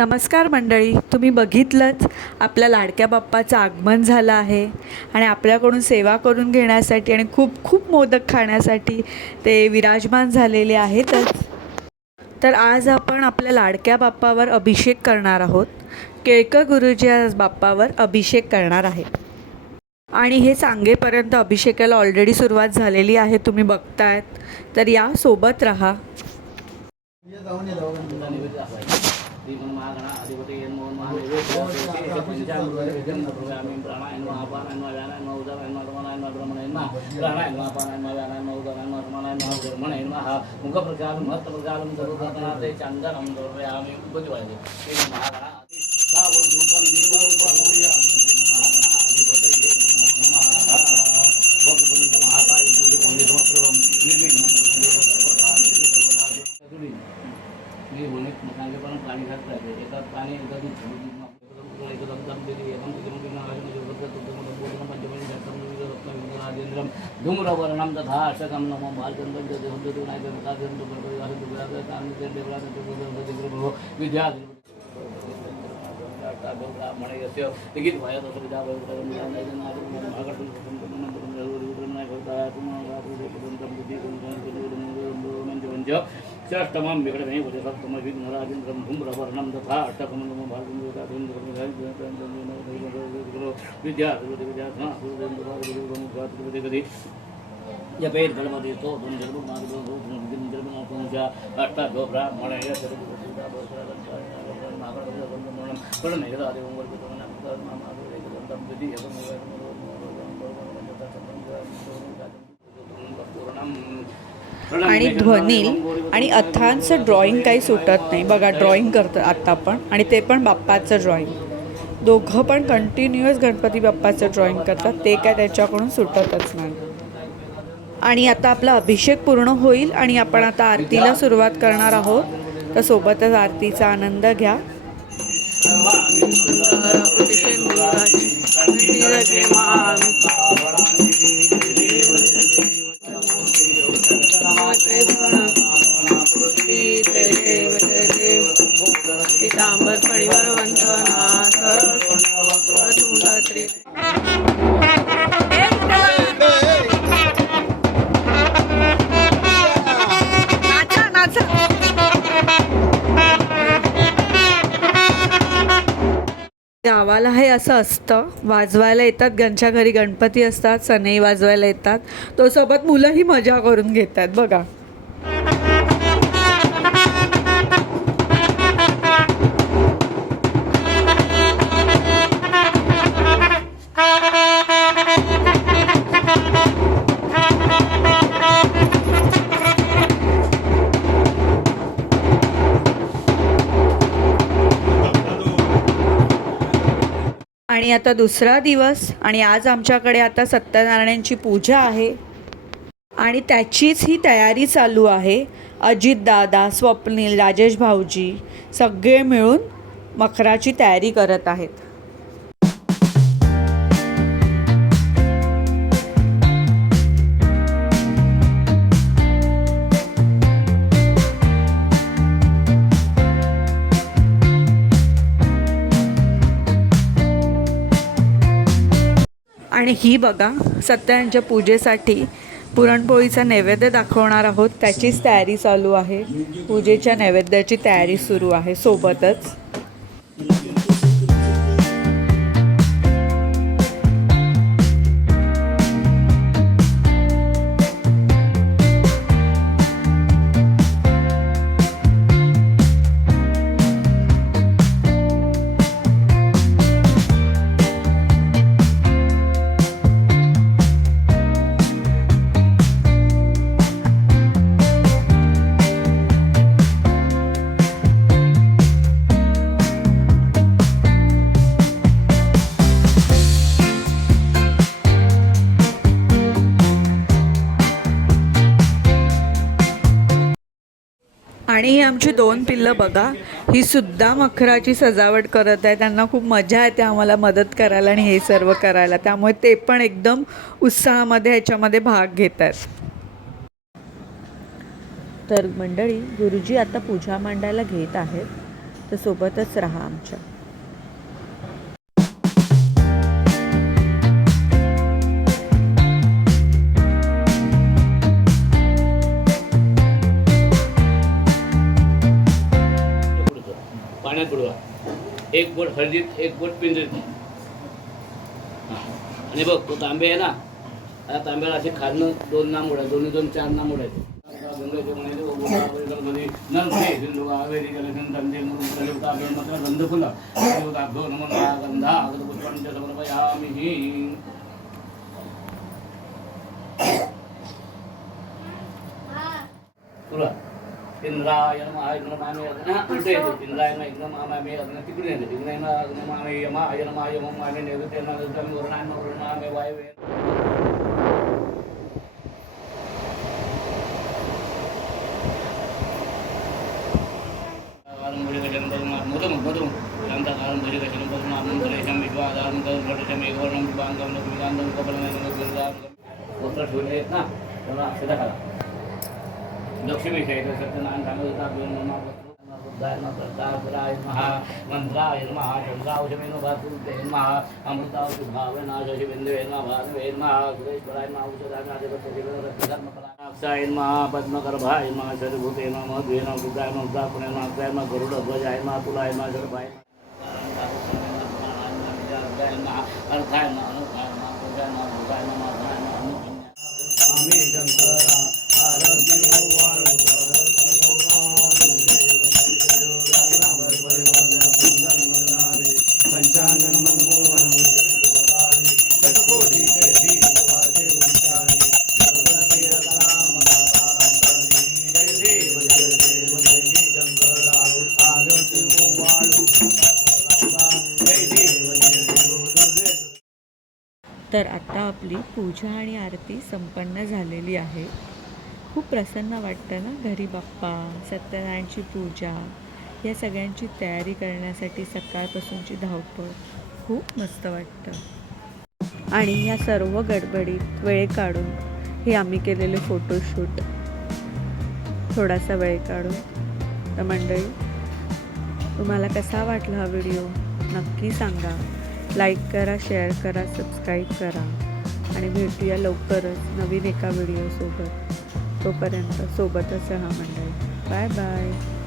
नमस्कार मंडळी तुम्ही बघितलंच आपल्या लाडक्या बाप्पाचं आगमन झालं आहे आणि आपल्याकडून सेवा करून घेण्यासाठी आणि खूप खूप मोदक खाण्यासाठी ते विराजमान झालेले आहेतच. तर आज आपण आपल्या लाडक्या बाप्पावर अभिषेक करणार आहोत. केळकर गुरुजी आज बाप्पावर अभिषेक करणार आहे आणि हे सांगेपर्यंत अभिषेकाला ऑलरेडी सुरुवात झालेली आहे तुम्ही बघतायत. तर या सोबत राहा. శ్రీమన్మాగణ అధిపతి యన్మోన్మాన పంచామృతం ప్రాణాయ మహాపానాయ వ్యానాయ ఉదరాయ రమణాయ బ్రహ్మణాయ ప్రాణాయ మహాపానాయ వ్యానాయ ఉదరాయ రమణాయ బ్రహ్మణాయ ముఖ ప్రకారం మహత్వ ప్రకారం సర్వనాథే చందనం దొరయామి ఉపజువాలి శ్రీమన్మాగణ రూపం మహాకాయ నిర్మించ ब्राह्मणस्य लिखित वयद सुविधा षष्टमं विकटमे सप्तम विघ्नराजेन्द्रं धूम्रवर्णं तथा अष्टकं नमो विद्या विद्या जपेत गणपति तो तुम जन्म मार्ग दो तुम दिन जन्म तुम जा अष्ट दो ब्राह्मण या जन्म प्रणय यदा देवं आणि ध्वनील आणि अथांचं ड्रॉईंग काही सुटत नाही बघा ड्रॉईंग करतं आत्ता पण आणि ते पण बाप्पाचं ड्रॉईंग दोघं पण कंटिन्युअस गणपती बाप्पाचं ड्रॉईंग करतात ते काय त्याच्याकडून सुटतच नाही आणि आता आपला अभिषेक पूर्ण होईल आणि आपण आता आरतीला सुरुवात करणार आहोत तर सोबतच आरतीचा आनंद घ्या गावाला हे असं असतं. वाजवायला येतात घरच्या घरी गणपती असतात सनई वाजवायला येतात. तो सोबत मुलंही मजा करून घेतात बघा. आणि आता दुसरा दिवस आणि आज आमच्याकडे आता सत्यनारायणांची पूजा आहे. आणि त्याचीच ही तयारी चालू आहे. अजितदादा स्वप्नील राजेश भाऊजी सगळे मिळून मखराची तयारी करत आहेत. आणि ही बघा सत्यांच्या पूजेसाठी पुरणपोळीचा नैवेद्य दाखवणार आहोत. त्याचीच तयारी चालू आहे. पूजेच्या नैवेद्याची तयारी सुरू आहे सोबतच. आणि ही आमची दोन पिल्लं बघा ही सुद्धा मखराची सजावट करत आहे. त्यांना खूप मजा येते आम्हाला मदत करायला आणि हे सर्व करायला. त्यामुळे ते पण एकदम उत्साहामध्ये ह्याच्यामध्ये भाग घेत आहेत. तर मंडळी गुरुजी आता पूजा मांडायला घेत आहेत. तर सोबतच राहा आमच्या. बुडवा एक बोट हळदीत एक बोट पिंजरीत. आणि बघ तो तांबे आहे ना आता तांब्याला असे खालनं दोन नाम उडाय दोन्ही दोन चार नाम उडायचे तुला ఇంద్రాయనమ ఇంద్రమామే ఉండేది ఇంద్రాయన ఇంద్రమామే తిరిగినది ఇంద్రాయన ఇంద్రమామేయమ అయనమాయమం ఆమె నైవేద్యం గురునామ గురునామే వాయువే ముదము ముదము అంతకాలం భుజగశనం కోసం అనంతరేషం విశ్వాదారం కౌర్ణం ఏకోణం విభాంగం విభాంగం కపలం ఉత్తర చూడేసిన సిద్ధకళ मधुम शांताकारं सत्यनारायण बुद्धाय महा मंत्राय नमः चंद्रावशमे भातुते नमः अमृतावशि भावनाशि नमः नमः नमः नमः पद्मगर्भाय नमः शरभूते नमः मध्वे नमः बुद्धाय नमः उद्दापुणे नमः अक्षाय नमः गरुडध्वजाय नमः तुलाय नमः शर्भाय नमः अर्थाय नमः अनुखाय नमः पूजाय नमः भूताय नमः अर्थाय नमः तर आत्ता आपली पूजा आणि आरती संपन्न झालेली आहे. खूप प्रसन्न वाटतं ना घरी बाप्पा सत्यनारायणची पूजा या सगळ्यांची तयारी करण्यासाठी सकाळपासूनची धावपळ. खूप मस्त वाटतं. आणि ह्या सर्व गडबडीत वेळ काढून हे आम्ही केलेले फोटोशूट थोडासा वेळ काढून. तर मंडळी तुम्हाला कसा वाटला हा व्हिडिओ नक्की सांगा. लाईक करा शेअर करा सबस्क्राईब करा. आणि भेटूया लवकरच नवीन एका व्हिडिओसोबत. तोपर्यंत सोबतच राहा मंडळी. Bye bye.